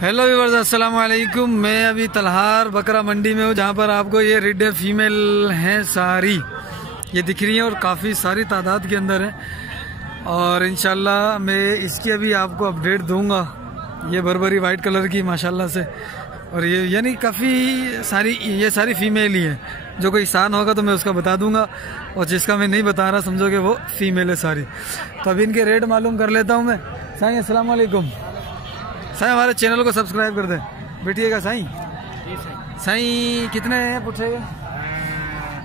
Hello viewers, अस्सलाम वालेकुम। मैं अभी तलहार बकरा मंडी में हूँ, जहाँ पर आपको ये रेड फीमेल हैं सारी ये दिख रही हैं और काफ़ी सारी तादाद के अंदर है। और इंशाल्लाह मैं इसकी अभी आपको अपडेट दूंगा। ये बर्बरी वाइट कलर की माशाल्लाह से, और ये यानी काफ़ी सारी ये सारी फीमेल ही है। जो कोई सान होगा तो मैं उसका बता दूंगा, और जिसका मैं नहीं बता रहा समझो कि वो फीमेल है सारी। तो अभी इनके रेट मालूम कर लेता हूँ मैं। साईं अस्सलाम वालेकुम। साईं हमारे चैनल को सब्सक्राइब कर दें, बैठिएगा साईं। साईं कितने हैं पुट्ठे?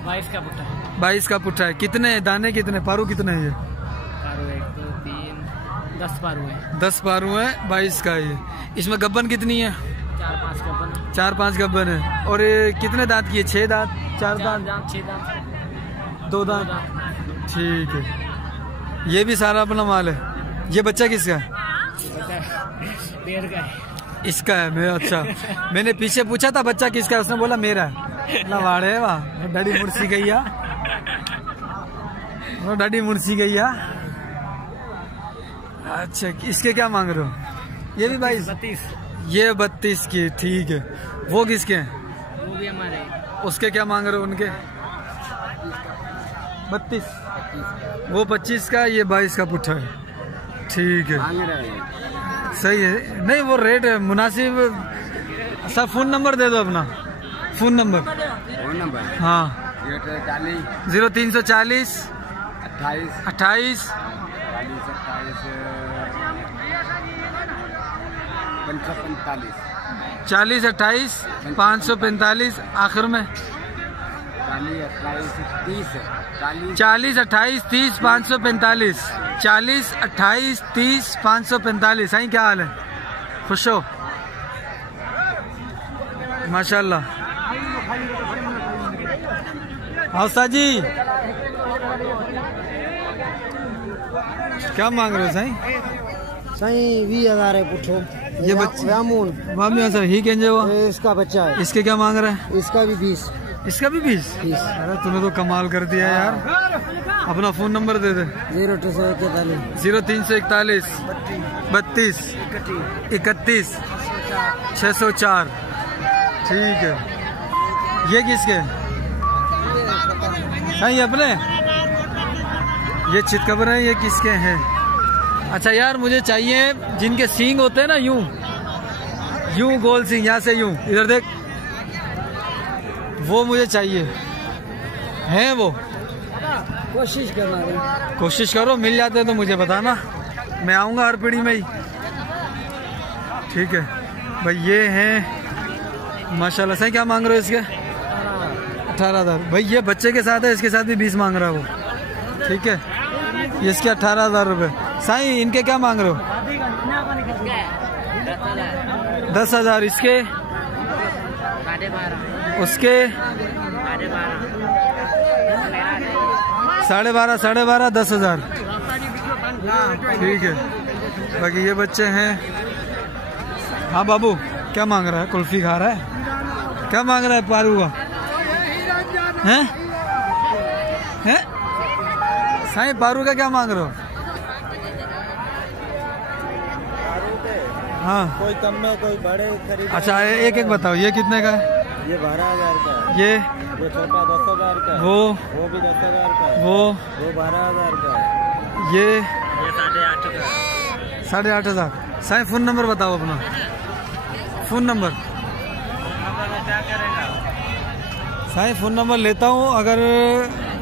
22 का पुट्ठा। 22 का पुट्ठा है। कितने दाने, कितने पारू, कितने हैं ये? पारू 1 2 3 10 पारू है। 10 पारू है, 22 का ये। इसमें गब्बन कितनी है? 4-5 गब्बन। 4-5 गब्बन है। और ये कितने दांत की है? 6 दांत, 4 दांत, 6 दांत, 2 दांत। ठीक है, ये भी सारा अपना माल है। ये बच्चा किसका है? पेड़ का है। इसका है। मैं अच्छा, मैंने पीछे पूछा था बच्चा किसका है, उसने बोला मेरा है। लवाड़े वाह, डैडी मुर्सी गैया, वो डैडी मुर्सी गैया। अच्छा, इसके क्या मांग रहे हो? ये भी 22? ये 32 की। ठीक है। वो किसके हैं? वो भी हमारे। उसके क्या मांग रहे हो उनके? 32। वो 25 का, ये 22 का पुट्ठा है। ठीक है, सही है। नहीं वो रेट है मुनासिब। सब फोन नंबर दे दो अपना, फोन नंबर। हाँ, 0340 28 40 28 545 आखिर में 40 28 30 545 40 28 30 545। साईं क्या हाल है? खुश हो? माशाल्लाह। हौसा जी क्या मांग रहे हो साईं? साईं 20,000 है पुट्ठो। ये बच्चे वामून सर ही कहते हो। इसका बच्चा है। इसके क्या मांग रहे हैं? इसका भी 20। इसका भी 20? अरे तूने तो कमाल कर दिया यार। अपना फोन नंबर दे दे। 0341 32 31 604। ठीक है। ये किसके? हाँ ये अपने। ये चितकबर है, ये किसके हैं? अच्छा यार, मुझे चाहिए जिनके सींग होते हैं ना, यूं यूं गोल सींग, यहाँ से यूं, इधर देख, वो मुझे चाहिए। हैं वो? कोशिश करो, मिल जाते हैं तो मुझे बताना, मैं आऊँगा हर पीढ़ी में ही। ठीक है भाई, ये हैं माशाल्लाह। सही क्या मांग रहे हो इसके? 18,000। भाई ये बच्चे के साथ है, इसके साथ भी 20 मांग रहा है वो। ठीक है, ये इसके 18,000 रुपये। साईं इनके क्या मांग रहे हो? 10,000। इसके? 12.5। उसके? 12.5 12.5 10,000। ठीक है। बाकी ये बच्चे हैं। हाँ बाबू क्या मांग रहा है? कुल्फी खा रहा है? क्या मांग रहा है पारू का? हैं हैं साईं पारू का क्या मांग रहे हो? हाँ, कोई कम में कोई बड़े खरीद। अच्छा एक एक बताओ, ये कितने का है? ये 12,000 का है। ये वो छोटा 10,000 का है। वो भी 10,000 का है। वो 12,000 का है। ये 8.5 का। 8,500। साईं फोन नंबर बताओ अपना, phone number. Sai phone number लेता हूँ, अगर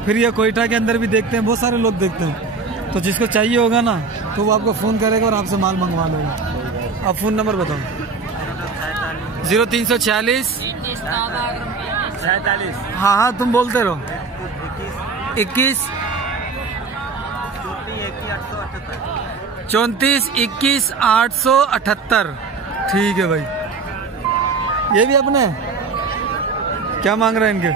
फिर ये कोयटा के अंदर भी देखते हैं, बहुत सारे लोग देखते हैं, तो जिसको चाहिए होगा ना तो वो आपको फ़ोन करेगा और आपसे माल मंगवा लेगा। आप फ़ोन नंबर बताओ। 0346। हाँ हाँ तुम बोलते रहो। 21 34 21 878। ठीक है भाई। ये भी अपने क्या मांग रहे हैं इनके?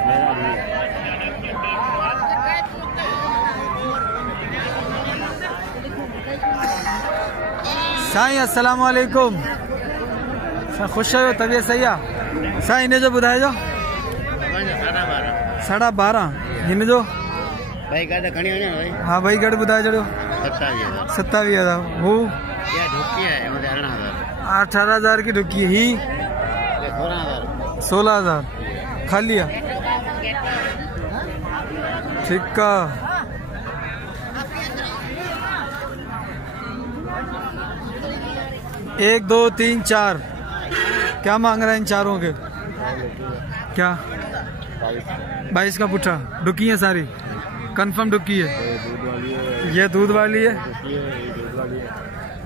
साईं अस्सलाम वालेकुम। खुश हो? तबीयत सही है? साईं इन्हें जो बुधाए जो 12.5 हिन जो भाई गाड़ी खड़ी है ना भाई। हाँ भाई गढ़ बुधाए जड़ो 27,000। 27,000। वो 18,000 की डुकी ही 16,000 खा लिया। ठीक का। एक दो तीन चार, क्या मांग रहा है इन चारों के? क्या 22 का पुट्ठा। डुकी है सारी, कंफर्म डुकी है। ये दूध वाली है,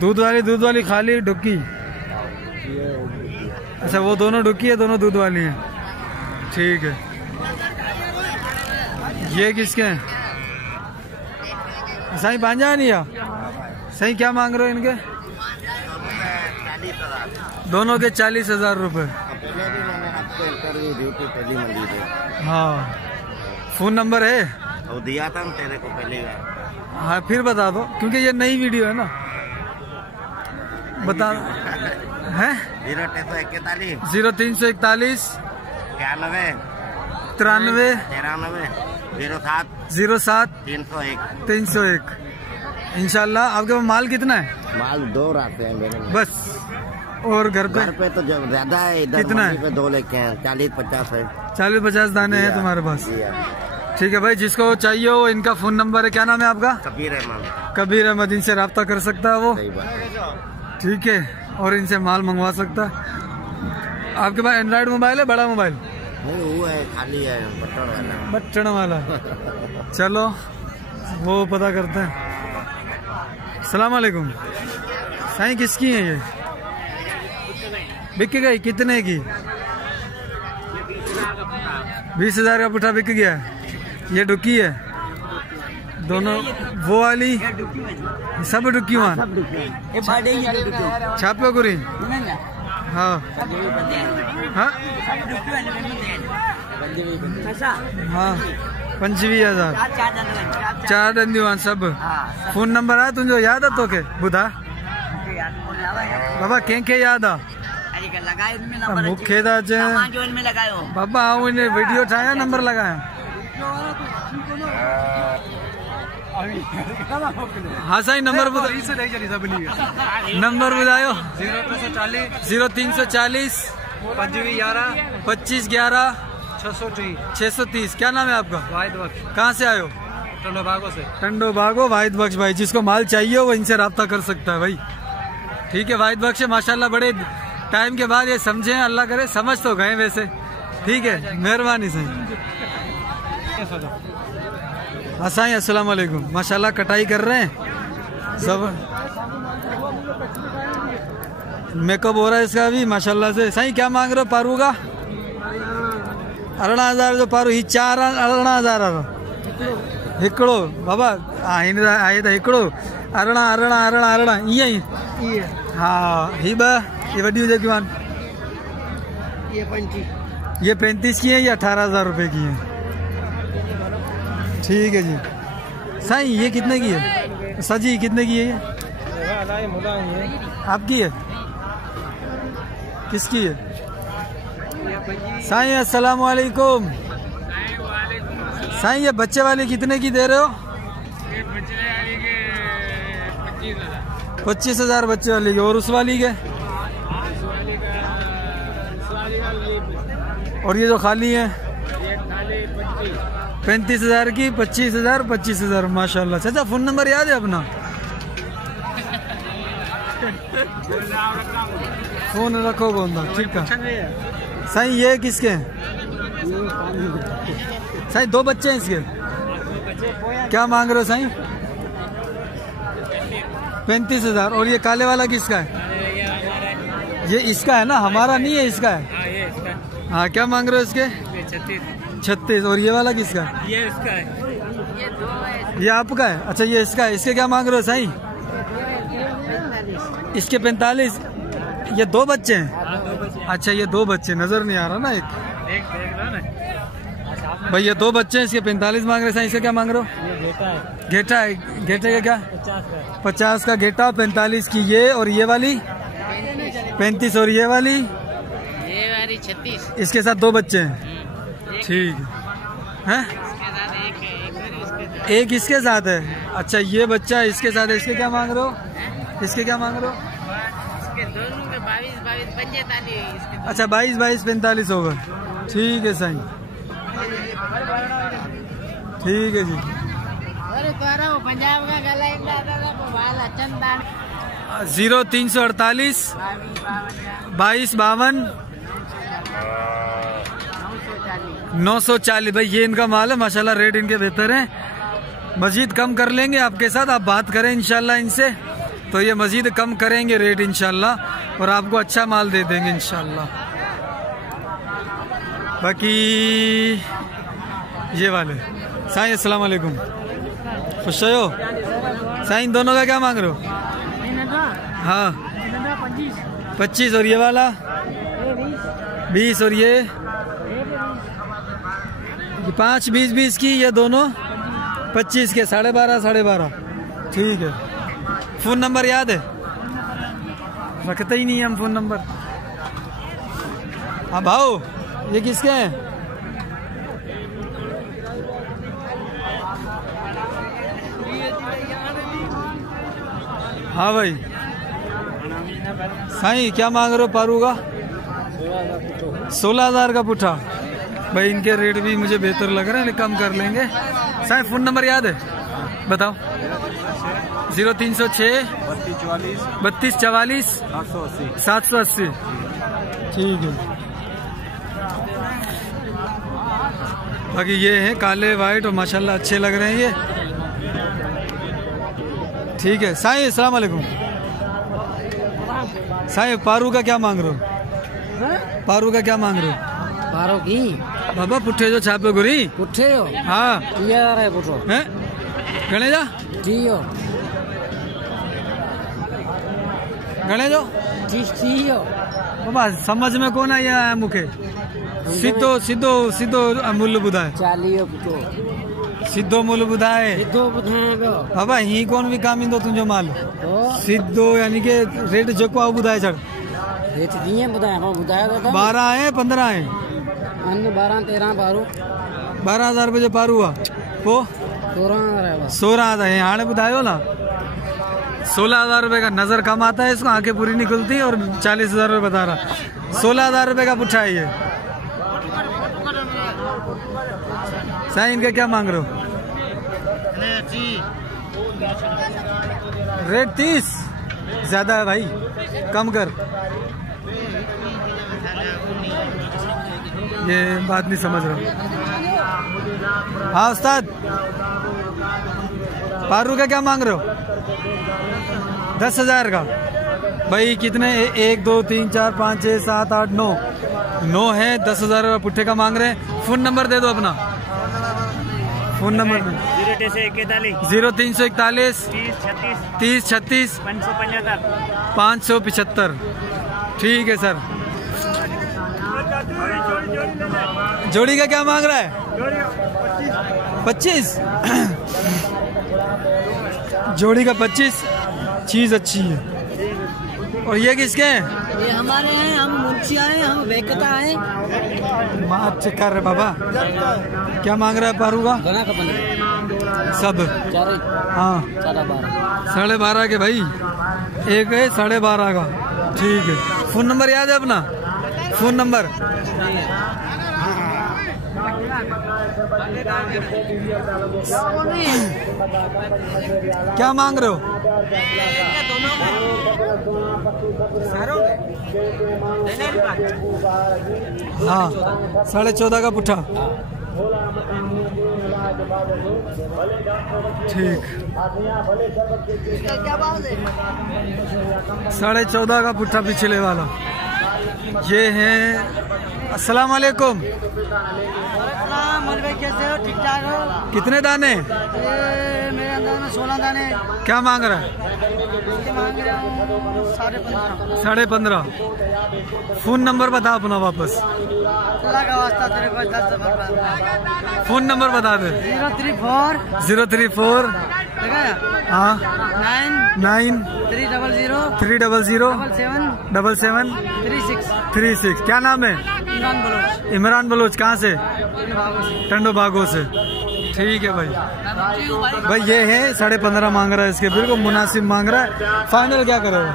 दूध वाली खाली डुकी। अच्छा वो दोनों डुकी है, दोनों दूध वाली है। ठीक है। ये किसके हैं? सही बांझा नहीं है सही। क्या मांग रहे हो इनके? दोनों के 40,000 रुपये। हाँ फोन नंबर है वो दिया था तेरे को पहले। हाँ फिर बता दो क्योंकि ये नई वीडियो है ना। बता है 0341 93 07 301। इंशाल्लाह। आपके पास माल कितना है? माल 2 रहते हैं मेरे में। बस। और घर पे तो जब ज्यादा है, इधर कितना है? पे 2 लेके हैं, 40-50 है। 40-50 दाने हैं तुम्हारे पास। ठीक है भाई, जिसको चाहिए हो इनका फोन नंबर है। क्या नाम है आपका? कबीर अहमद। कबीर अहमद। इनसे रब्ता कर सकता है वो। सही बात। ठीक है। और इनसे माल मंगवा सकता है। आपके पास एंड्रॉइड मोबाइल है? बड़ा मोबाइल नहीं वो है, खाली है बटन वाला। चलो वो पता करते हैं। सलाम अलैकुम। साईं किसकी है ये? बिक गई? कितने की? 20,000 का पुट्ठा बिक गया। ये डुकी है दोनों। वो वाली सब डुकी वहाँ छापे गुरी। हाँ हाँ हाँ 25,000 4 डंडी वहाँ सब। फोन नंबर है तुझे याद है? तो के बुधा बाबा के याद आ मुख्य बाबा आओ इन्हें वीडियो ठाया नंबर लगाया। हाँ सही नंबर बतायो। 0340 25 11 630। क्या नाम है आपका? वाहिद बख्श। कहाँ से आए हो? टंडो भागो से। टंडो भागो। वाहिद बख्श भाई, जिसको माल चाहिए वो इनसे रब्ता कर सकता है भाई। ठीक है। वाहिद बख्श माशाल्लाह बड़े टाइम के बाद ये समझे, अल्लाह करे समझ तो गए वैसे। ठीक है, मेहरबानी सही। साईं अस्सलाम वालेकुम। माशाल्लाह कटाई कर रहे हैं सब। मेकअप हो रहा है इसका भी माशाल्लाह से। साईं क्या मांग रहे हो पारू का? 18,000 जो पारू ही 18,000 हिकड़ो बाबा आए था हिकड़ो 18 ईअं ई। हाँ ही ये वड्डी हुजे किमान? ये 35 की है, ये 18,000 रुपए की है। ठीक है जी। साईं ये कितने की है? सजी कितने की है ये? आपकी है? किसकी है? साईं अस्सलाम वालेकुम। साईं ये बच्चे वाली कितने की दे रहे हो? 25,000 बच्चे वाली के। और उस वाली के? और ये जो खाली है 35,000 की। 25,000 माशाल्लाह। चाचा फोन नंबर याद है अपना? फोन रखो कौन था? ठीक है। साईं ये किसके हैं? साईं 2 बच्चे हैं इसके। क्या मांग रहे हो साईं? 35,000। और ये काले वाला किसका है? ये इसका है ना, हमारा नहीं है, इसका है। हाँ क्या मांग रहे हो इसके? 36। और ये वाला किसका? ये इसका है। ये आपका है? अच्छा ये इसका है। इसके क्या मांग रहे हो साईं? इसके 45। ये 2 बच्चे हैं? अच्छा ये 2 बच्चे नजर नहीं आ रहा ना एक भाई। ये 2 बच्चे हैं, इसके 45 मांग रहे हैं। इसका क्या मांग रहे हो? घेटा है। घेटे का क्या? 50 का घेटा। 45 की ये। और ये वाली 35। और ये वाली 36। इसके साथ 2 बच्चे हैं। ठीक है। एक इसके साथ है। अच्छा ये बच्चा इसके साथ है। इसके क्या मांग रहे हो? इसके क्या मांग रहे हो? अच्छा 22-45 होगा। ठीक है साईं, ठीक है जी। पंजाब का गला 0348 2252 940। भाई ये इनका माल है माशाल्लाह, रेट इनके बेहतर हैं। मजीद कम कर लेंगे आपके साथ, आप बात करें इंशाल्लाह इनसे, तो ये मजीद कम करेंगे रेट इंशाल्लाह, और आपको अच्छा माल दे देंगे इंशाल्लाह। बाकी ये वाले साईं अस्सलाम वालेकुम, खुश हो साईं? दोनों का क्या मांग रहे हो? हाँ 25 और ये वाला 20 और ये 5 20 की, ये दोनों 25 के 12.5 ठीक है। फोन नंबर याद है? रखते ही नहीं है हम फोन नंबर। हाँ भाऊ ये किसके हैं? हाँ भाई साईं क्या मांग रहे हो पारू का? 16,000 का पुट्ठा। भाई इनके रेट भी मुझे बेहतर लग रहे हैं, कम कर लेंगे। साईं फोन नंबर याद है? बताओ। 0306 3244 780। ठीक है। बाकी ये हैं काले वाइट और माशाल्लाह अच्छे लग रहे हैं ये। ठीक है साईं अस्सलाम वालेकुम। साईं पारू का क्या मांग रहे हो? पारू का क्या मांग रहे हो? पारो की बाबा पुट्ठे जो छापे गुरी पुट्ठे हो? हाँ है पुट्ठो हैं गणे जा जियो गणे जो जियो बाबा समझ में कोन आया है मुखे। सीधो सीधो सीधो मूल्य बुधाए 40 पुट्ठो सीधो मूल्य बुधाए सीधो बुधाए बाबा ही कोन भी काम इंदो तुंजो माल सीधो यानी के रेट जेको आ बुधाए छड़ रेट कीअं बुधाए? बुधाए तो 12 है 15 है 12-13 पारो 12,000 रुपये जो पारू हुआ वो 16,000 है। हाँ बुधायो ना 16,000 रुपये का नजर कम आता है इसको, आंखें पूरी नहीं खुलती और 40,000 रुपये बता रहा। 16,000 रुपये का पुट्ठा है ये। साईं इनका क्या मांग रहे हो? रेट 30 ज्यादा है भाई, कम कर। ये बात नहीं समझ रहा। हाँ उस्ताद पारू का क्या मांग रहे हो? 10,000 का। भाई कितने 1 2 3 4 5 6 7 8 9 है। 10,000 पुट्ठे का मांग रहे हैं। फोन नंबर दे दो अपना। Phone number 0341 30 36 575। ठीक है सर। जोड़ी का क्या मांग रहा है? 25 जोड़ी का 25। चीज अच्छी है। और ये किसके हैं? ये हमारे हैं, हम मुंशिया हैं, हम बेकता हैं। मार चेक कर रहे बाबा। क्या मांग रहा है पारू का? सब हाँ 12.5 के भाई, एक है 12.5 का। ठीक है। फोन नंबर याद है अपना? फोन नंबर क्या मांग रहे हो? हाँ 14.5 का पुट्ठा। ठीक 14.5 का पुट्ठा पिछले वाला। ये है। अस्सलाम वालेकुम। कैसे हो? ठीक ठाक हो? कितने दाने? मेरे अंदर में 16 दाने। क्या मांग रहा है? मांग रहा हूँ 15.5। 15.5। फोन नंबर बता अपना वापस। अल्लाह का वास्ता तेरे को 10 फोन नंबर बता दे। 034 हाँ 9 300 77 36। क्या नाम है? इमरान बलोच। इमरान बलोच। कहाँ से? भागो से। टंडो भागो से। ठीक है भाई। भाई ये है 15.5 मांग रहा है, इसके बिल्कुल मुनासिब मांग रहा है। फाइनल क्या करेगा?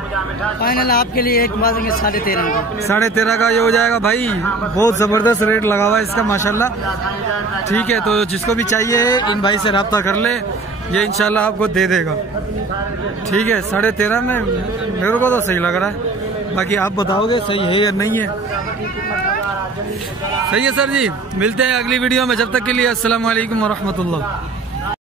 फाइनल आपके लिए एक मांगेंगे 13.5 का। 13.5 का ये हो जाएगा भाई। बहुत जबरदस्त रेट लगा हुआ है इसका माशाल्लाह। ठीक है, तो जिसको भी चाहिए इन भाई से रब्ता कर ले, ये इंशाल्लाह आपको दे देगा। ठीक है, 13.5 में मेरे को तो सही लग रहा है, बाकी आप बताओगे सही है या नहीं है। सही है सर जी, मिलते हैं अगली वीडियो में, जब तक के लिए अस्सलाम वालेकुम वरहमतुल्लाह।